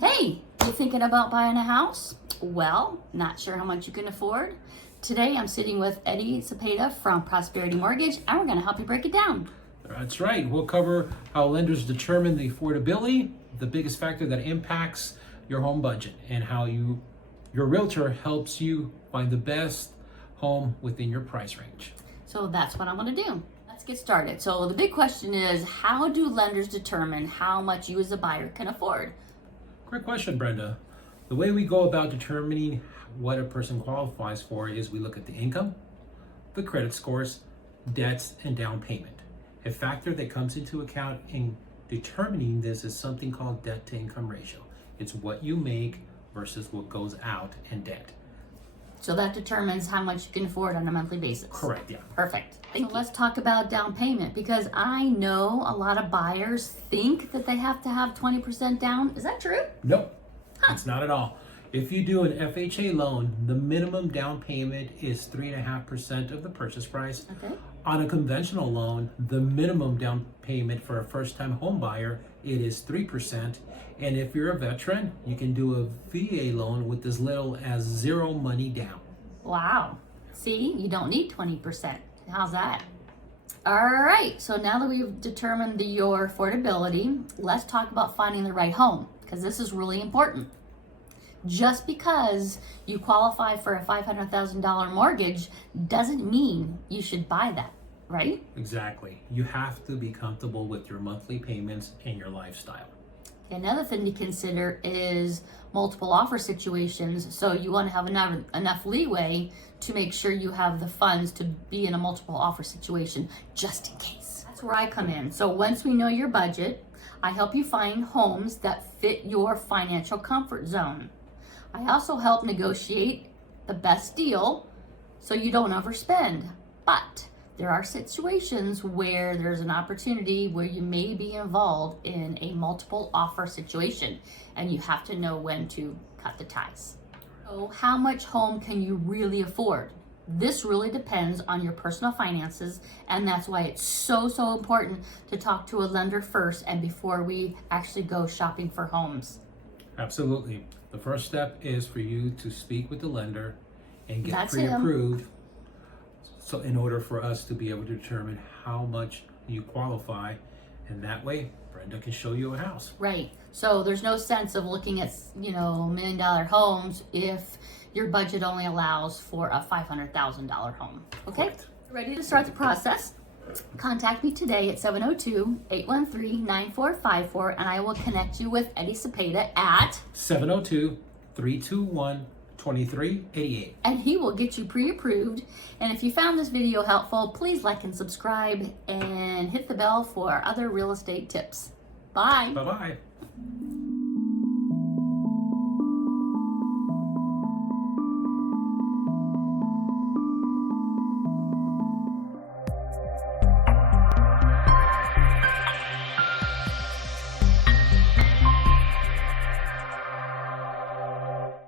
Hey, you thinking about buying a house? Well, not sure how much you can afford? Today I'm sitting with Eddie Cepeda from Prosperity Mortgage, and we're going to help you break it down. That's right. We'll cover how lenders determine the affordability, the biggest factor that impacts your home budget, and how your realtor helps you find the best home within your price range. So that's what I'm going to do. Let's get started. So the big question is, how do lenders determine how much you as a buyer can afford? Great question, Brenda. The way we go about determining what a person qualifies for is we look at the income, the credit scores, debts, and down payment. A factor that comes into account in determining this is something called debt to income ratio. It's what you make versus what goes out in debt. So that determines how much you can afford on a monthly basis. Correct, yeah. Perfect. So let's talk about down payment, because I know a lot of buyers think that they have to have 20% down. Is that true? Nope, it's not at all. If you do an FHA loan, the minimum down payment is 3.5% of the purchase price. Okay. On a conventional loan, the minimum down payment for a first-time home buyer, it is 3%. And if you're a veteran, you can do a VA loan with as little as zero money down. Wow. See, you don't need 20%. How's that? All right, so now that we've determined your affordability, let's talk about finding the right home, because this is really important. Just because you qualify for a $500,000 mortgage doesn't mean you should buy that, right? Exactly. You have to be comfortable with your monthly payments and your lifestyle. Another thing to consider is multiple offer situations. So you want to have enough leeway to make sure you have the funds to be in a multiple offer situation, just in case. That's where I come in. So once we know your budget, I help you find homes that fit your financial comfort zone. I also help negotiate the best deal so you don't overspend. But there are situations where there's an opportunity where you may be involved in a multiple offer situation, and you have to know when to cut the ties. So how much home can you really afford? This really depends on your personal finances, and that's why it's so important to talk to a lender first and before we actually go shopping for homes. Absolutely. The first step is for you to speak with the lender and get That's pre-approved. So in order for us to be able to determine how much you qualify, and that way Brenda can show you a house. Right. So there's no sense of looking at, $1 million homes if your budget only allows for a $500,000 home. Okay? Correct. Ready to start the process? Contact me today at 702-813-9454, and I will connect you with Eddie Cepeda at 702-321-2388. and he will get you pre-approved. And if you found this video helpful, please like and subscribe and hit the bell for other real estate tips. Bye. Bye-bye.